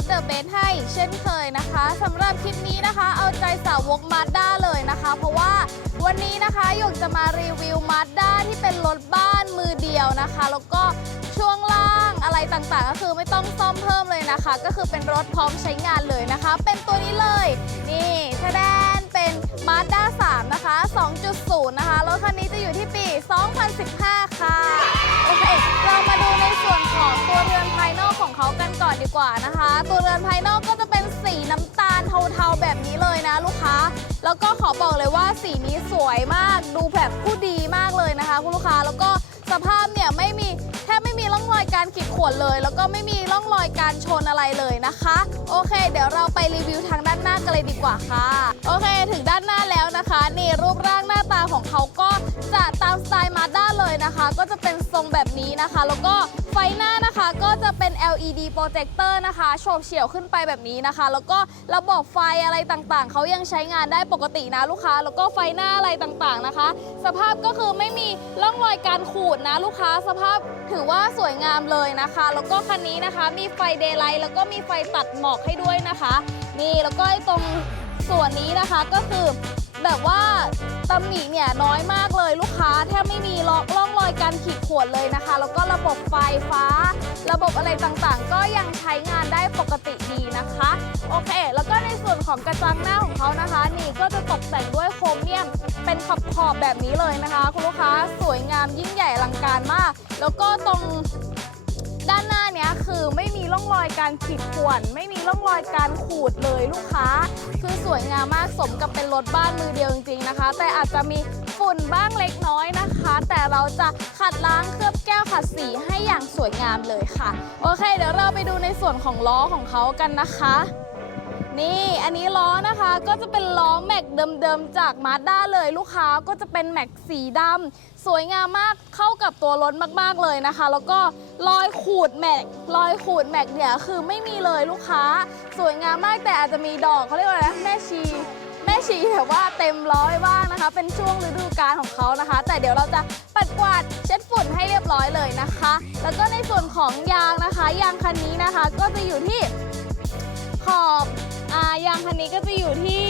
ถเดอะเบนให้เช่นเคยนะคะสำหรับคลิปนี้นะคะ เอาใจสาวกมาด้าเลยนะคะ เพราะว่าวันนี้นะคะหยกจะมารีวิวมาด้าที่เป็นรถบ้านมือเดียวนะคะ แล้วก็ช่วงล่างอะไรต่างๆ ก็คือไม่ต้องซ่อมเพิ่มเลยนะคะ ก็คือเป็นรถพร้อมใช้งานเลยนะคะ เป็นตัวนี้เลย นี่แสดง Mazda 3 นะคะ 2.0 นะคะ รถคันนี้จะอยู่ที่ปี 2015 ค่ะ โอเค เรามาดูในส่วนของตัวเรือนภายนอกของเขากันก่อนดีกว่านะคะ ตัวเรือนภายนอกก็จะเป็นสีน้ำตาลเทาๆแบบนี้เลยนะลูกค้า แล้วก็ขอบอกเลยว่าสีนี้สวยมาก ดูแบบผู้ดีมากเลยนะคะคุณลูกค้า แล้วก็สภาพเนี่ยไม่มีแทบไม่มีร่องรอยการขีดข่วนเลย แล้วก็ไม่มีร่องรอยการชนอะไรเลยนะคะ โอเค เดี๋ยวเราไปรีวิวทางด้านหน้ากันเลยดีกว่าค่ะ โอเค ถึงด้านหน้าแล้วนะคะ นี่รูปร่างหน้าตาของเขาก็จะตามสไตล์มาด้าเลยนะคะ ก็จะเป็นทรงแบบนี้นะคะ แล้วก็ไฟหน้านะคะก็จะเป็น LED โปรเจคเตอร์นะคะโฉบเฉี่ยวขึ้นไปแบบนี้นะคะ แล้วก็ระบบไฟอะไรต่างๆ เขายังใช้งานได้ปกตินะลูกค้า แล้วก็ไฟหน้าอะไรต่างๆนะคะ สภาพก็คือไม่มีร่องรอยการขูดนะลูกค้าสภาพถือว่าสวยงามเลยนะคะ แล้วก็คันนี้นะคะมีไฟเดย์ไลท์แล้วก็มีไฟตัดหมอกให้ด้วยนะคะ นี่แล้วก็ตรง ส่วนนี้นะคะก็คือแบบว่าตำหนิเนี่ยน้อยมากเลยลูกค้าแทบไม่มีร่องรอยการขีดข่วนเลยนะคะ แล้วก็ระบบไฟฟ้า ระบบอะไรต่างๆ ก็ยังใช้งานได้ปกติดีนะคะโอเค แล้วก็ในส่วนของกระจังหน้าของเขานะคะ นี่ก็จะตกแต่งด้วยโครเมียม เป็นขอบขอบแบบนี้เลยนะคะ คุณลูกค้าสวยงามยิ่งใหญ่อลังการมาก แล้วก็ตรง ด้านหน้าเนี้ยคือไม่มีร่องรอยการขีดข่วน ไม่มีร่องรอยการขูดเลยลูกค้า คือสวยงามมากสมกับเป็นรถบ้านมือเดียวจริงๆนะคะ แต่อาจจะมีฝุ่นบ้างเล็กน้อยนะคะ แต่เราจะขัดล้างเคลือบแก้วขัดสีให้อย่างสวยงามเลยค่ะ โอเค เดี๋ยวเราไปดูในส่วนของล้อของเขากันนะคะ นี่อันนี้ล้อนะคะก็จะเป็นล้อแม็กเดิมๆจากมาด้าเลยลูกค้าก็จะเป็นแม็กสีดำสวยงามมากเข้ากับตัวรถมากๆเลยนะคะ แล้วก็รอยขูดแม็กรอยขูดแม็กเนี่ยคือไม่มีเลยลูกค้า สวยงามมากแต่อาจจะมีดอกเขาเรียกว่าอะไรแม่ชีแม่ชีแบบว่าเต็มร้อยบ้างนะคะ เป็นช่วงฤดูกาลของเขานะคะ แต่เดี๋ยวเราจะปัดกวาดเช็ดฝุ่นให้เรียบร้อยเลยนะคะ แล้วก็ในส่วนของยางนะคะ ยางคันนี้นะคะ ก็จะอยู่ที่ขอบ ยางคันนี้ก็จะอยู่ที่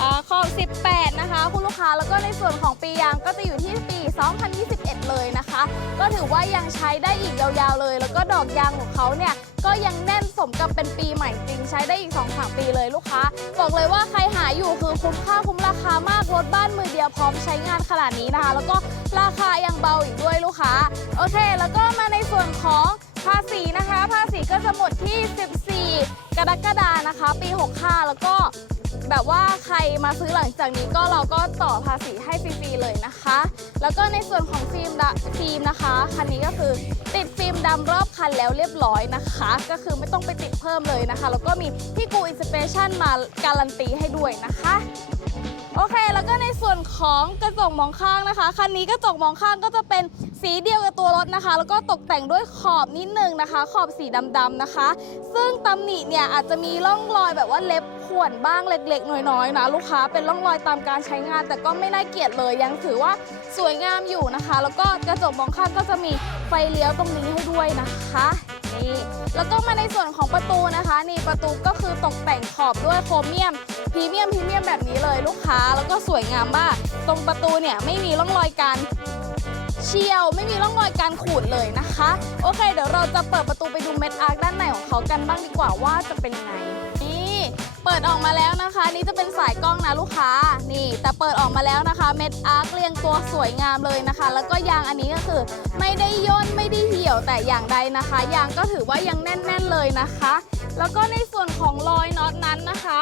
อาขอบ 18 นะคะ คุณลูกค้า แล้วก็ในส่วนของปียางก็จะอยู่ที่ปี 2021 เลยนะคะ ก็ถือว่ายังใช้ได้อีกยาวๆเลย แล้วก็ดอกยางของเขาเนี่ยก็ยังแน่นสมกับเป็นปีใหม่จริงใช้ได้อีก 2-3 ปีเลยลูกค้า บอกเลยว่าใครหาอยู่คือคุ้มค่าคุ้มราคามากรถบ้านมือเดียวพร้อมใช้งานขนาดนี้นะคะ แล้วก็ราคายังเบาอีกด้วยลูกค้า โอเค แล้วก็มาในส่วนของภาษีนะคะ ภาษีก็จะหมดที่ 14 กรกฎานะคะ ปี 65 แล้วก็แบบว่าใครมาซื้อหลังจากนี้ก็เราก็ต่อภาษีให้ฟรีๆเลยนะคะ แล้วก็ในส่วนของฟิล์มดะฟิล์มนะคะคันนี้ก็คือติดฟิล์มดำรอบคันแล้วเรียบร้อยนะคะ ก็คือไม่ต้องไปติดเพิ่มเลยนะคะ แล้วก็มีพี่กูอินสเปชันมาการันตีให้ด้วยนะคะ โอเค แล้วก็ในส่วนของกระจกมองข้างนะคะ คันนี้กระจกมองข้างก็จะเป็นสีเดียวกับตัวรถนะคะ แล้วก็ตกแต่งด้วยขอบนิดนึงนะคะ ขอบสีดำๆนะคะ ซึ่งตำหนิเนี่ยอาจจะมีร่องรอยแบบว่าเล็บข่วนบ้างเล็กๆ น้อยๆนะลูกค้าเป็นร่องรอยตามการใช้งาน แต่ก็ไม่น่าเกลียดเลยยังถือว่าสวยงามอยู่นะคะ แล้วก็กระจกมองข้างก็จะมี ไฟเลี้ยวตรงนี้ให้ด้วยนะคะนี่แล้วก็มาในส่วนของประตูนะคะนี่ประตูก็คือตกแต่งขอบด้วยโครเมียมพรีเมียมพรีเมียมแบบนี้เลยลูกค้าแล้วก็สวยงามมากตรงประตูเนี่ยไม่มีร่องรอยการเฉียวไม่มีร่องรอยการขูดเลยนะคะ โอเค เดี๋ยวเราจะเปิดประตูไปดูเม็ดอาร์คด้านในของเขากันบ้างดีกว่าว่าจะเป็นยังไง เปิดออกมาแล้วนะคะ นี่จะเป็นสายกล้องนะลูกค้า นี่ แต่เปิดออกมาแล้วนะคะ เม็ดอาร์คเรียงตัวสวยงามเลยนะคะ แล้วก็ยางอันนี้ก็คือ ไม่ได้ย่นไม่ได้เหี่ยวแต่อย่างใดนะคะ ยางก็ถือว่ายังแน่น ๆเลยนะคะ แล้วก็ในส่วนของรอยน็อตนั้นนะคะ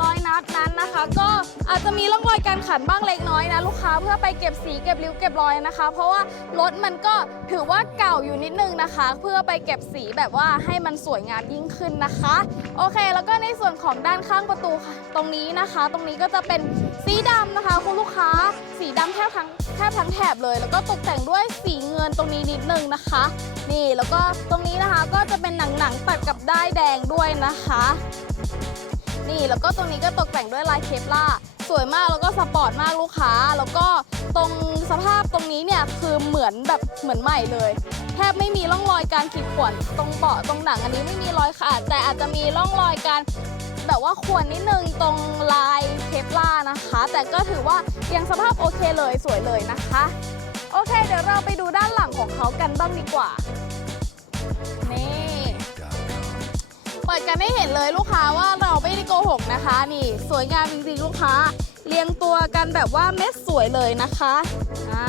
รอยน็อตนั้นนะคะ ก็อาจจะมีร่องรอยการขันบ้างเล็กน้อยนะลูกค้าเพื่อไปเก็บสีเก็บริ้วเก็บรอยนะคะ เพราะว่ารถมันก็ถือว่าเก่าอยู่นิดนึงนะคะ เพื่อไปเก็บสีแบบว่าให้มันสวยงามยิ่งขึ้นนะคะ โอเค แล้วก็ในส่วนของด้านข้างประตูตรงนี้นะคะ ตรงนี้ก็จะเป็นสีดำนะคะคุณลูกค้าสีดำแทบทั้งแทบทั้งแถบเลย แล้วก็ตกแต่งด้วยสีเงินตรงนี้นิดนึงนะคะ นี่แล้วก็ตรงนี้นะคะก็จะเป็นหนังๆตัดกับด้ายแดงด้วยนะคะ นี่แล้วก็ตรงนี้ก็ตกแต่งด้วยลายเคปล่าสวยมากแล้วก็สปอร์ตมากลูกค้า แล้วก็ตรงสภาพตรงนี้เนี่ยคือเหมือนแบบเหมือนใหม่เลย แทบไม่มีร่องรอยการขีดข่วนตรงเบาะตรงหนังอันนี้ไม่มีรอยขาดแต่อาจจะมีร่องรอยการแบบว่าข่วนนิดนึงตรงลายเคปล่านะคะ แต่ก็ถือว่ายังสภาพโอเคเลยสวยเลยนะคะโอเค เดี๋ยวเราไปดูด้านหลังของเขากันบ้างดีกว่านี่ ปิดกันให้เห็นเลยลูกค้าว่าเราไม่ได้โกหกนะคะ นี่สวยงามจริงๆลูกค้า เรียงตัวกันแบบว่าเม็ดสวยเลยนะคะอ่า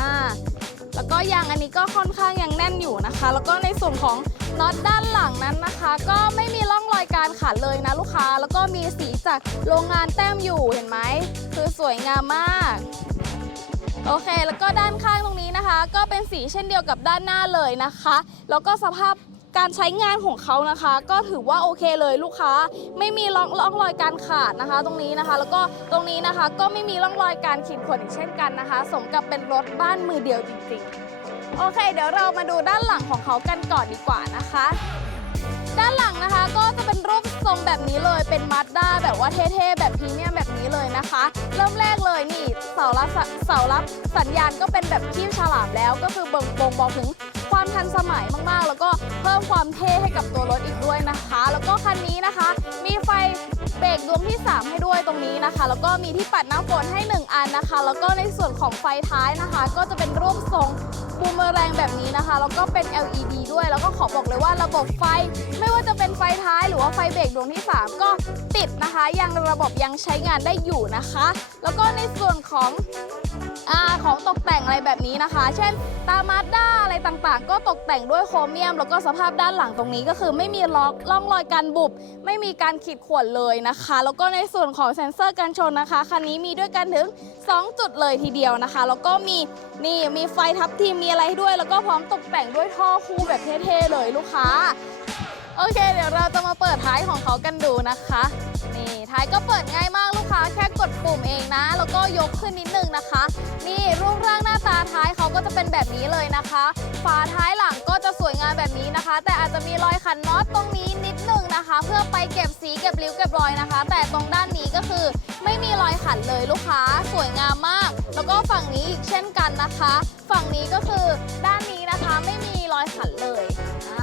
แล้วก็ยางอันนี้ก็ค่อนข้างยังแน่นอยู่นะคะ แล้วก็ในส่วนของน็อตด้านหลังนั้นนะคะ ก็ไม่มีร่องรอยการขาดเลยนะลูกค้า แล้วก็มีสีจากโรงงานแต้มอยู่เห็นไหมคือสวยงามมากโอเค แล้วก็ด้านข้างตรงนี้นะคะ ก็เป็นสีเช่นเดียวกับด้านหน้าเลยนะคะ แล้วก็สภาพ การใช้งานของเขานะคะ ก็ถือว่าโอเคเลยลูกค้า ไม่มีร่องร่องรอยการขาดนะคะ ตรงนี้นะคะ แล้วก็ตรงนี้นะคะก็ไม่มีร่องรอยการขีดข่วนอีกเช่นกันนะคะ สมกับเป็นรถบ้านมือเดียวจริงๆ โอเค เดี๋ยวเรามาดูด้านหลังของเขากันก่อนดีกว่านะคะ ด้านหลังนะคะก็จะเป็นรูปทรงแบบนี้เลยเป็นมาสด้าแบบว่าเท่ๆแบบพรีเมียมแบบนี้เลยนะคะ เริ่มแรกเลยนี่เสารับเสารับสัญญาณก็เป็นแบบคีบฉลามแล้วก็คือบ่งบ่งบอกถึง ความทันสมัยมากๆ แล้วก็เพิ่มความเท่ให้กับตัวรถอีกด้วยนะคะ แล้วก็คันนี้นะคะ มีไฟ เบรกดวงที่ 3 ให้ด้วยตรงนี้นะคะ แล้วก็มีที่ปัดน้ำฝนให้ 1 อันนะคะ แล้วก็ในส่วนของไฟท้ายนะคะ ก็จะเป็นรูปทรงบูมเมอแรงแบบนี้นะคะ แล้วก็เป็น LED ด้วย แล้วก็ขอบอกเลยว่าระบบไฟ ไม่ว่าจะเป็นไฟท้ายหรือว่าไฟเบรกดวงที่ 3 ก็ติดนะคะ ยังระบบยังใช้งานได้อยู่นะคะ แล้วก็ในส่วนของอาของตกแต่งอะไรแบบนี้นะคะ เช่น ตามาด้าอะไรต่างๆ ก็ตกแต่งด้วยโครเมียม แล้วก็สภาพด้านหลังตรงนี้ก็คือไม่มีล็อกร่องรอยการบุบ ไม่มีการขีดข่วนเลยนะคะ แล้วก็ในส่วนของเซ็นเซอร์กันชนนะคะคันนี้มีด้วยกันถึง 2 จุดเลยทีเดียวนะคะ แล้วก็มีนี่มีไฟทับทีมมีอะไรด้วย แล้วก็พร้อมตกแต่งด้วยท่อคู่แบบเท่ๆเลยลูกค้า โอเค เดี๋ยวเราจะมาเปิดท้ายของเขากันดูนะคะนี่ท้ายก็เปิดง่ายมากลูกค้าแค่กดปุ่มเองนะ แล้วก็ยกขึ้นนิดนึงนะคะ นี่รูปร่างหน้าตาท้ายเขาก็จะเป็นแบบนี้เลยนะคะ ฝาท้ายหลังก็ นะคะ แต่อาจจะมีรอยขันน็อตตรงนี้นิดหนึ่งนะคะ เพื่อไปเก็บสีเก็บริ้วเก็บรอยนะคะ แต่ตรงด้านนี้ก็คือไม่มีรอยขันเลยลูกค้าสวยงามมาก แล้วก็ฝั่งนี้อีกเช่นกันนะคะ ฝั่งนี้ก็คือด้านนี้นะคะไม่มีรอยขันเลยอ่า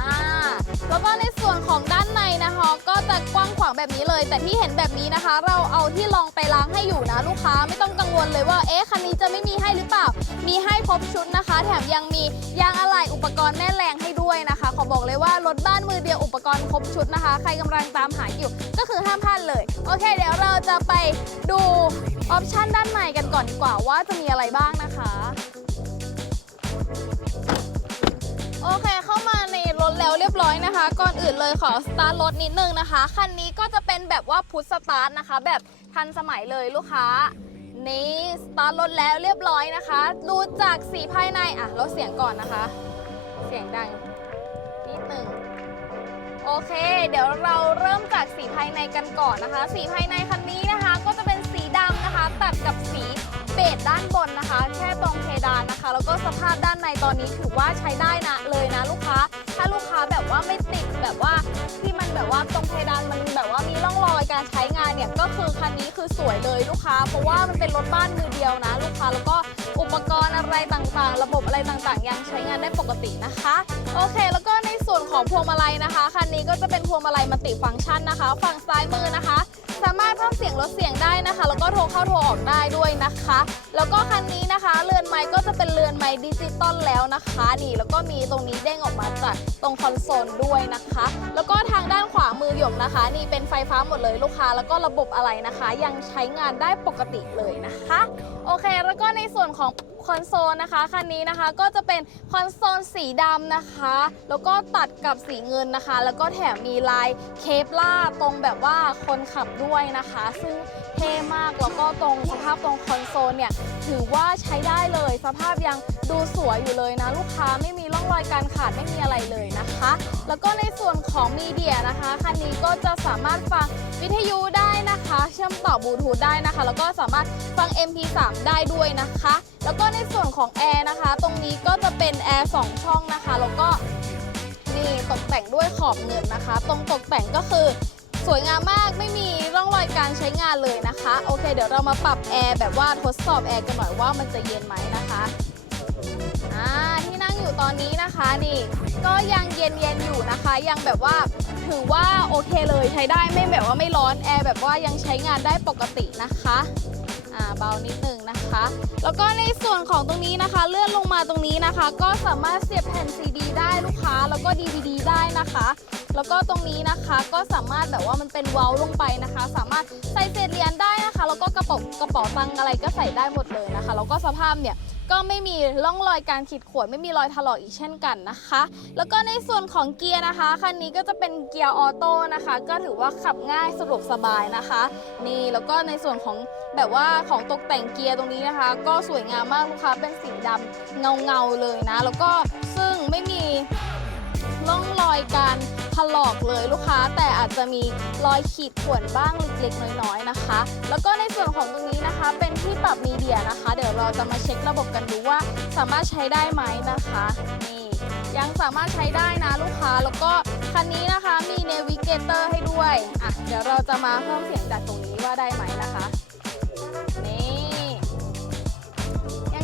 แล้วก็ในส่วนของด้านในนะคะ ก็จะกว้างขวางแบบนี้เลย แต่ที่เห็นแบบนี้นะคะ เราเอาที่รองไปล้างให้อยู่นะลูกค้าไม่ต้องกังวลเลยว่าเอ๊ะคันนี้จะไม่มีให้หรือเปล่า มีให้ครบชุดนะคะ แถมยังมียางอะไหล่อุปกรณ์แม่แรงให้ด้วยนะคะ ขอบอกเลยว่ารถบ้านมือเดียวอุปกรณ์ครบชุดนะคะ ใครกำลังตามหาอยู่ก็คือห้ามพลาดเลย โอเค เดี๋ยวเราจะไปดูออปชันด้านในกันก่อนดีกว่าว่าจะมีอะไรบ้างนะคะโอเคเข้ามา แล้วเรียบร้อยนะคะ ก่อนอื่นเลยขอสตาร์ทรถนิดนึงนะคะ คันนี้ก็จะเป็นแบบว่าพุทสตาร์ทนะคะ แบบทันสมัยเลยลูกค้า นี่สตาร์ทรถแล้วเรียบร้อยนะคะ ดูจากสีภายในอะลดเสียงก่อนนะคะ เสียงดังนิดหนึ่งโอเค เดี๋ยวเราเริ่มจากสีภายในกันก่อนนะคะ สีภายในคันนี้นะคะ ก็จะเป็นสีดำนะคะ ตัดกับสีเบจด้านบนนะคะ แค่ตรงเพดานนะคะ แล้วก็สภาพด้านในตอนนี้ถือว่าใช้ได้นะเลยนะลูกค้า แบบว่าที่มันแบบว่าตรงเพดานมันแบบว่ามีร่องรอยการใช้งานเนี่ยก็คือคันนี้คือสวยเลยลูกค้า เพราะว่ามันเป็นรถบ้านมือเดียวนะ ลูกค้าแล้วก็อุปกรณ์อะไรต่างๆ ระบบอะไรต่างๆ ยังใช้งานได้ปกตินะคะ โอเค แล้วก็ในส่วนของพวงมาลัยนะคะคันนี้ก็จะเป็นพวงมาลัยมัลติฟังก์ชันนะคะ ฝั่งซ้ายมือนะคะ สามารถเพิ่มเสียงลดเสียงได้นะคะ แล้วก็โทรเข้าโทรออกได้ด้วยนะคะ แล้วก็คันนี้นะคะเรือนไม้ก็จะเป็นเรือนไม้ดิจิตอลแล้วนะคะนี่แล้วก็มีตรงนี้เด้งออกมาจากตรงคอนโซลด้วยนะคะ แล้วก็ทางด้านขวามือหยกนะคะ นี่เป็นไฟฟ้าหมดเลยลูกค้า แล้วก็ระบบอะไรนะคะ ยังใช้งานได้ปกติเลยนะคะ โอเค แล้วก็ในส่วนของ คอนโซลนะคะคันนี้นะคะก็จะเป็นคอนโซลสีดำนะคะ แล้วก็ตัดกับสีเงินนะคะ แล้วก็แถมมีลายเคปล่าตรงแบบว่าคนขับด้วยนะคะ ซึ่งเท่มากแล้วก็ตรงสภาพตรงคอนโซลเนี่ยถือว่าใช้ได้เลย สภาพยังดูสวยอยู่เลยนะ ลูกค้าไม่มีร่องรอยการขาดไม่มีอะไรเลยนะคะ แล้วก็ในส่วนของมีเดียนะคะคันนี้ก็จะสามารถฟังวิทยุได้นะคะ เชื่อมต่อบลูทูธได้นะคะ แล้วก็สามารถฟัง MP3 ได้ด้วยนะคะ แล้วก็ในส่วนของแอร์นะคะ ตรงนี้ก็จะเป็นแอร์2ช่องนะคะ แล้วก็นี่ตกแต่งด้วยขอบเงินนะคะ ตรงตกแต่งก็คือสวยงามมากไม่มีร่องรอยการใช้งานเลยนะคะ โอเค เดี๋ยวเรามาปรับแอร์แบบว่าทดสอบแอร์กันหน่อยว่ามันจะเย็นไหมนะคะอ่าที่นั่งอยู่ตอนนี้นะคะนี่ ก็ยังเย็นเย็นอยู่นะคะ ยังแบบว่าถือว่าโอเคเลยใช้ได้ไม่แบบว่าไม่ร้อนแอร์แบบว่ายังใช้งานได้ปกตินะคะ อ่าเบานิดนึงนะคะ แล้วก็ในส่วนของตรงนี้นะคะ เลื่อนลงมาตรงนี้นะคะ ก็สามารถเสียบแผ่นซีดีได้ลูกค้าแล้วก็ DVD ได้นะคะ แล้วก็ตรงนี้นะคะก็สามารถแบบว่ามันเป็นเว้าลงไปนะคะ สามารถใส่เศษเหรียญได้นะคะ แล้วก็กระเป๋ากระเป๋าตังค์อะไรก็ใส่ได้หมดเลยนะคะ แล้วก็สภาพเนี่ยก็ไม่มีร่องรอยการขีดข่วนไม่มีรอยถลอกอีกเช่นกันนะคะ แล้วก็ในส่วนของเกียร์นะคะคันนี้ก็จะเป็นเกียร์ออโต้นะคะ ก็ถือว่าขับง่ายสะดวกสบายนะคะ นี่แล้วก็ในส่วนของแบบว่าของตกแต่งเกียร์ตรงนี้นะคะ ก็สวยงามมากลูกค้าเป็นสีดำเงาเงาๆเลยนะ แล้วก็ซึ่งไม่มี ร่องรอยการถลอกเลยลูกค้า แต่อาจจะมีรอยขีดข่วนบ้างเล็กๆน้อยๆนะคะ แล้วก็ในส่วนของตรงนี้นะคะ เป็นที่ปรับมีเดียนะคะ เดี๋ยวเราจะมาเช็คระบบกันดูว่าสามารถใช้ได้ไหมนะคะนี่ยังสามารถใช้ได้นะลูกค้าแล้วก็คันนี้นะคะมีเนวิเกเตอร์ให้ด้วยอะเดี๋ยวเราจะมาเพิ่มเสียงจากตรงนี้ว่าได้ไหมนะคะ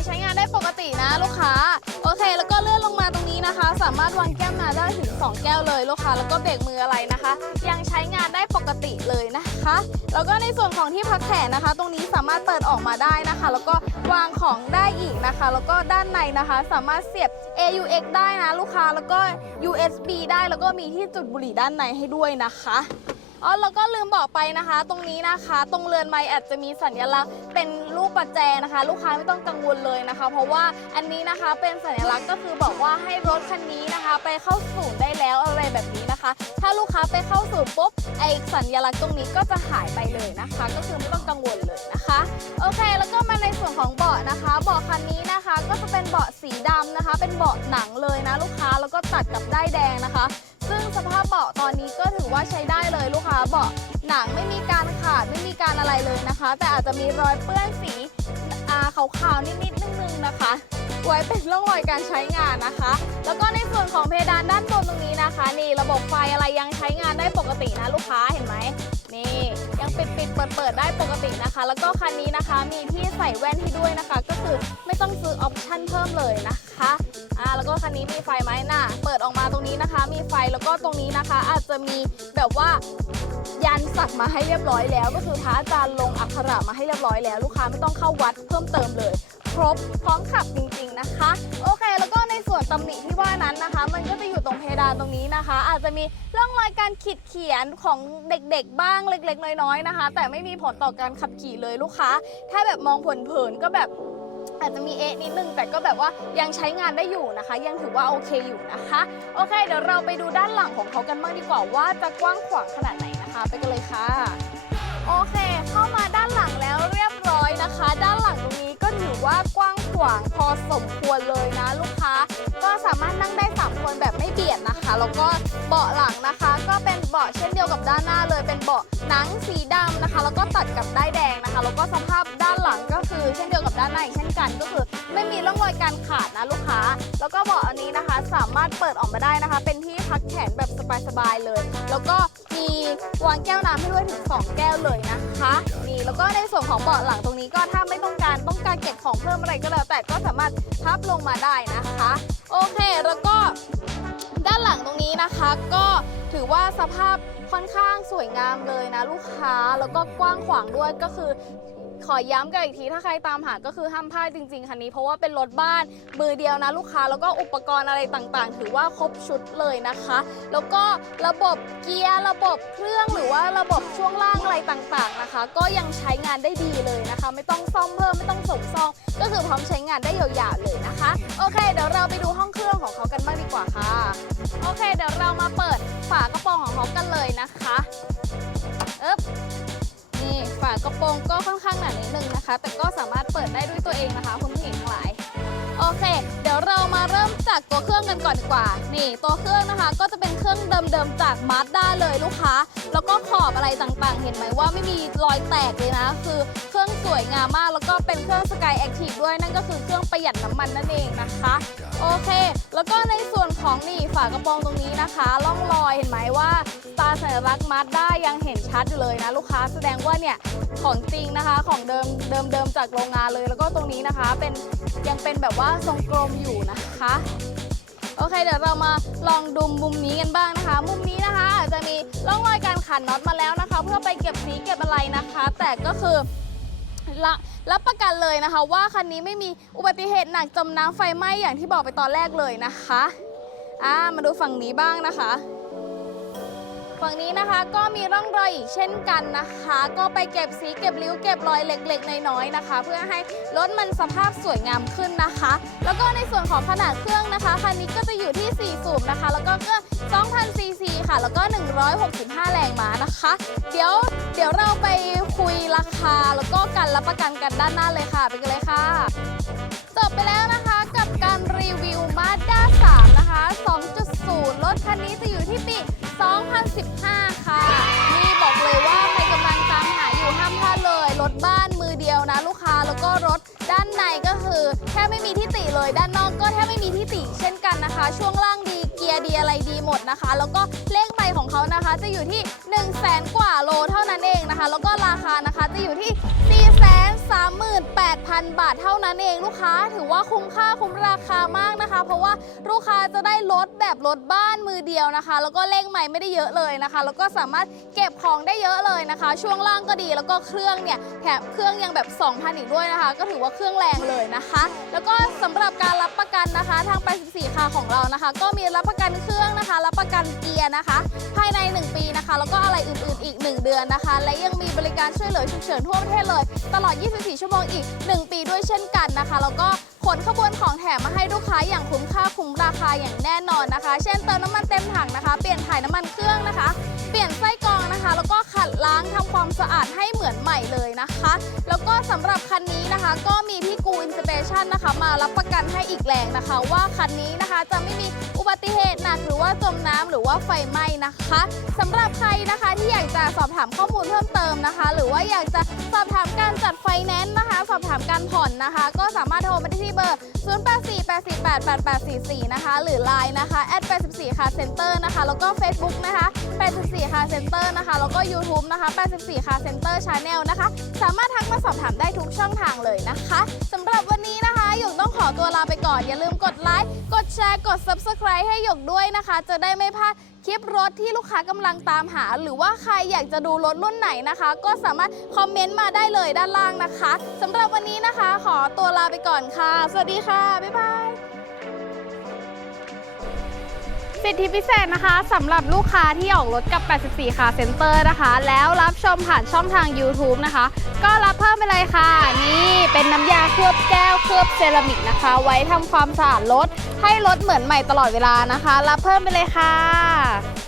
ช้งานได้ปกตินะลูกค้า โอเค แล้วก็เลื่อนลงมาตรงนี้นะคะ สามารถวางแก้วน้ำได้ถึง 2 แก้วเลยลูกค้า แล้วก็เบรกมืออะไรนะคะ ยังใช้งานได้ปกติเลยนะคะ แล้วก็ในส่วนของที่พักแขนนะคะ ตรงนี้สามารถเปิดออกมาได้นะคะ แล้วก็วางของได้อีกนะคะ แล้วก็ด้านในนะคะ สามารถเสียบ AUX ได้นะลูกค้า แล้วก็ USB ได้ แล้วก็มีที่จุดบุหรี่ด้านในให้ด้วยนะคะ อ๋อแล้วก็ลืมบอกไปนะคะ ตรงนี้นะคะ ตรงเรือนไม้อาจจะมีสัญลักษณ์เป็นรูปประแจนะคะ ลูกค้าไม่ต้องกังวลเลยนะคะ เพราะว่าอันนี้นะคะเป็นสัญลักษณ์ก็คือบอกว่าให้รถคันนี้นะคะ ไปเข้าศูนย์ได้แล้วอะไรแบบนี้นะคะ ถ้าลูกค้าไปเข้าศูนย์ปุ๊บไอสัญลักษณ์ตรงนี้ก็จะหายไปเลยนะคะ ก็คือไม่ต้องกังวลเลยนะคะโอเค แล้วก็มาในส่วนของเบาะนะคะเบาะคันนี้นะคะ ก็จะเป็นเบาะสีดำนะคะ เป็นเบาะหนังเลยนะลูกค้าแล้วก็ตัดกับด้ายแดงนะคะ นะคะ แต่อาจจะมีรอยเปื้อนสีอาขาวๆนิดๆนึงๆนะคะไว้เป็นร่องรอยการใช้งานนะคะ แล้วก็ในส่วนของเพดานด้านบนตรงนี้นะคะ นี่ระบบไฟอะไรยังใช้งานได้ปกตินะลูกค้าเห็นไหม นี่ยังปิดปิดเปิดเปิดได้ปกตินะคะ แล้วก็คันนี้นะคะมีที่ใส่แว่นให้ด้วยนะคะ ก็คือไม่ต้องซื้อออปชั่นเพิ่มเลยนะคะอ่าแล้วก็คันนี้มีไฟไหมน่ะเปิดออกมาตรงนี้นะคะ มีไฟแล้วก็ตรงนี้นะคะ อาจจะมีแบบว่ายันสักมาให้เรียบร้อยแล้ว ก็คือพระอาจารย์ลงอักขระมาให้เรียบร้อยแล้ว ลูกค้าไม่ต้องเข้าวัดเพิ่มเติมเลย รบพร้อมขับจริงๆนะคะ โอเค แล้วก็ในส่วนตำหนิที่ว่านั้นนะคะ มันก็จะอยู่ตรงเพดานตรงนี้นะคะ อาจจะมีร่องรอยการขีดเขียนของเด็กๆ บ้างเล็ก ๆ น้อยๆนะคะ แต่ไม่มีผลต่อการขับขี่เลยลูกค้า ถ้าแบบมองเผินๆก็แบบอาจจะมีเอะนิดนึง แต่ก็แบบว่ายังใช้งานได้อยู่นะคะ ยังถือว่าโอเคอยู่นะคะ โอเค เดี๋ยวเราไปดูด้านหลังของเขากันบ้างดีกว่าว่าจะกว้างขวางขนาดไหนนะคะ ไปกันเลยค่ะ โอเค เข้ามาด้านหลังแล้วเรียบร้อยนะคะ ด้านือว่ากว้างขวางพอสมควรเลยนะลูกค้า ก็สามารถนั่งได้สามคนแบบไม่เบียดนะคะ แล้วก็เบาะหลังนะคะ ก็เป็นเบาะเช่นเดียวกับด้านหน้าเลย เป็นเบาะหนังสีดำนะคะ แล้วก็ตัดกับด้ายแดงนะคะ แล้วก็สภาพด้านหลังก็คือ เช่นเดียวกับด้านหน้าอีกเช่นกัน ก็คือไม่มีร่องรอยการขาดนะลูกค้า แล้วก็ สามารถเปิดออกมาได้นะคะ เป็นที่พักแขนแบบสบายๆเลย แล้วก็มีวางแก้วน้ำให้ด้วยถึง 2 แก้วเลยนะคะนี่แล้วก็ในส่วนของเบาะหลังตรงนี้ก็ถ้าไม่ต้องการต้องการเก็บของเพิ่มอะไรก็แล้ว แต่ก็สามารถพับลงมาได้นะคะ โอเคแล้วก็ด้านหลังตรงนี้นะคะ ก็ถือว่าสภาพค่อนข้างสวยงามเลยนะลูกค้าแล้วก็กว้างขวางด้วยก็คือ ขอย้ำกันอีกทีถ้าใครตามหาก็คือห้ามพลาดจริงๆคันนี้เพราะว่าเป็นรถบ้านมือเดียวนะลูกค้าแล้วก็อุปกรณ์อะไรต่างๆ ถือว่าครบชุดเลยนะคะ แล้วก็ระบบเกียร์ระบบเครื่องหรือว่าระบบช่วงล่างอะไรต่างๆนะคะ ก็ยังใช้งานได้ดีเลยนะคะ ไม่ต้องซ่อมเพิ่มไม่ต้องสมซ่อมก็คือพร้อมใช้งานได้ยาวๆเลยนะคะ โอเค เดี๋ยวเราไปดูห้องเครื่องของเขากันบ้างดีกว่าค่ะ โอเค เดี๋ยวเรามาเปิดฝากระโปรงของเขากันเลยนะคะเอ๊บ นี่ฝากระโปรงก็ค่อนข้างหนานิดนึงนะคะ แต่ก็สามารถเปิดได้ด้วยตัวเองนะคะ คุณผู้หญิงทั้งหลาย โอเค เดี๋ยวเรามาเริ่มจากตัวเครื่องกันก่อนดีกว่า นี่ ตัวเครื่องนะคะก็จะเป็นเครื่องเดิมๆจากมาสด้าเลยลูกค้า แล้วก็ขอบอะไรต่างๆ เห็นไหมว่าไม่มีรอยแตกเลยนะ คือเครื่องสวยงามมาก แล้วก็เป็นเครื่อง Sky Active ด้วยนั่นก็คือเครื่องประหยัดน้ำมันนั่นเองนะคะโอเค แล้วก็ในส่วนของนี่ฝากระโปรงตรงนี้นะคะล่องรอยเห็นไหมว่า สไตสัญลักษณ์มาด้ายังเห็นชัดอยู่เลยนะลูกค้าแสดงว่าเนี่ยของจริงนะคะของเดิมเดิมเดิมจากโรงงานเลย แล้วก็ตรงนี้นะคะเป็นยังเป็นแบบว่าทรงกลมอยู่นะคะโอเคเดี๋ยวเรามาลองดูมุมนี้กันบ้างนะคะ มุมนี้นะคะอาจจะมีร่องรอยการขันน็อตมาแล้วนะคะ เพื่อไปเก็บสีเก็บอะไรนะคะ แต่ก็คือละรับประกันเลยนะคะ ว่าคันนี้ไม่มีอุบัติเหตุหนักจมน้ำไฟไหม้อย่างที่บอกไปตอนแรกเลยนะคะอ่ามาดูฝั่งนี้บ้างนะคะ ฝั่งนี้นะคะก็มีร่องรอยอีกเช่นกันนะคะ ก็ไปเก็บสีเก็บริ้วเก็บรอยเล็กๆน้อยๆนะคะ เพื่อให้รถมันสภาพสวยงามขึ้นนะคะ แล้วก็ในส่วนของขนาดเครื่องนะคะคันนี้ก็จะอยู่ที่ 4 สูบนะคะ แล้วก็เครื่อง2,000ซีซีค่ะ แล้วก็ 165 แรงม้านะคะ เดี๋ยวเดี๋ยวเราไปคุยราคาแล้วก็การรับประกันกันด้านหน้าเลยค่ะไปกันเลยค่ะ 15 ค่ะ นี่บอกเลยว่าใครกำลังตามหาอยู่ห้ามพลาดเลย รถบ้านมือเดียวนะลูกค้า แล้วก็รถด้านในก็คือแทบไม่มีที่ติเลย ด้านนอกก็แทบไม่มีที่ติเช่นกันนะคะ ช่วงล่างดี เกียร์ดีอะไรดีหมดนะคะ แล้วก็เลข จะอยู่ที่ 1 0 0 0 0แกว่าโลเท่านั้นเองนะคะ แล้วก็ราคานะคะจะอยู่ที่ 438,000 บาทเท่านั้นเองลูกค้า ถือว่าคุ้มค่าคุ้มราคามากนะคะ เพราะว่าลูกค้าจะได้รถแบบรถบ้านมือเดียวนะคะ แล้วก็เลขใหม่ไม่ได้เยอะเลยนะคะ แล้วก็สามารถเก็บของได้เยอะเลยนะคะ ช่วงล่างก็ดีแล้วก็เครื่องเนี่ยแถมเครื่องยังแบบ 2,000 อีกด้วยนะคะ ก็ถือว่าเครื่องแรงเลยนะคะ แล้วก็สำหรับการรับประกันนะคะทาง84คาของเรานะคะ ก็มีรับประกันเครื่องนะคะ รับประกันเกียร์นะคะ ภายใน 1ปีนะคะ แล้วก็อะไรอื่นๆอีก 1 เดือนนะคะ และยังมีบริการช่วยเหลือฉุกเฉินทั่วประเทศเลย ตลอด 24 ชั่วโมงอีก 1 ปีด้วยเช่นกันนะคะ แล้วก็ขนขบวนของแถมมาให้ลูกค้าอย่างคุ้มค่าคุ้มราคาอย่างแน่นอนนะคะ เช่นเติมน้ำมันเต็มถังนะคะ เปลี่ยนถ่ายน้ำมันเครื่องนะคะ เปลี่ยนไส้กรองนะคะ แล้วก็ขัดล้างทำความสะอาดให้เหมือนใหม่เลย นะคะ แล้วก็สำหรับคันนี้นะคะก็มีพี่กูอินสเปชันนะคะมารับประกันให้อีกแรงนะคะ ว่าคันนี้นะคะจะไม่มีอุบัติเหตุหนักหรือว่าจมน้ำหรือว่าไฟไหม้นะคะสำหรับใครนะคะที่อยากจะสอบถามข้อมูลเพิ่มเติมนะคะ หรือว่าอยากจะสอบถามการจัดไฟแนนซ์นะคะ สอบถามการผ่อนนะคะ ก็สามารถโทรมาได้ที่เบอร์ 0848488844 นะคะ หรือ Line นะคะแอด84 Car Center นะคะ แล้วก็ Facebook นะคะ 84 Car Center นะคะ แล้วก็ YouTube นะคะ 84 Car Center Channel นะคะสามารถทักมาสอบถามได้ทุกช่องทางเลยนะคะสำหรับวันนี้นะคะ หยกต้องขอตัวลาไปก่อน อย่าลืมกดไลค์กดแชร์กด Subscribe ให้หยกด้วยนะคะ จะได้ไม่พลาดคลิปรถที่ลูกค้ากำลังตามหา หรือว่าใครอยากจะดูรถรุ่นไหนนะคะ ก็สามารถคอมเมนต์มาได้เลยด้านล่างนะคะสำหรับวันนี้นะคะ ขอตัวลาไปก่อนค่ะ สวัสดีค่ะบ๊ายบาย สิทธิพิเศษนะคะสำหรับลูกค้าที่ออกรถกับ 84คาเซ็นเตอร์นะคะ แล้วรับชมผ่านช่องทาง YouTube นะคะ ก็รับเพิ่มไปเลยค่ะ นี่เป็นน้ำยาเคลือบแก้วเคลือบเซรามิกนะคะ ไว้ทำความสะอาดรถให้รถเหมือนใหม่ตลอดเวลานะคะ รับเพิ่มไปเลยค่ะ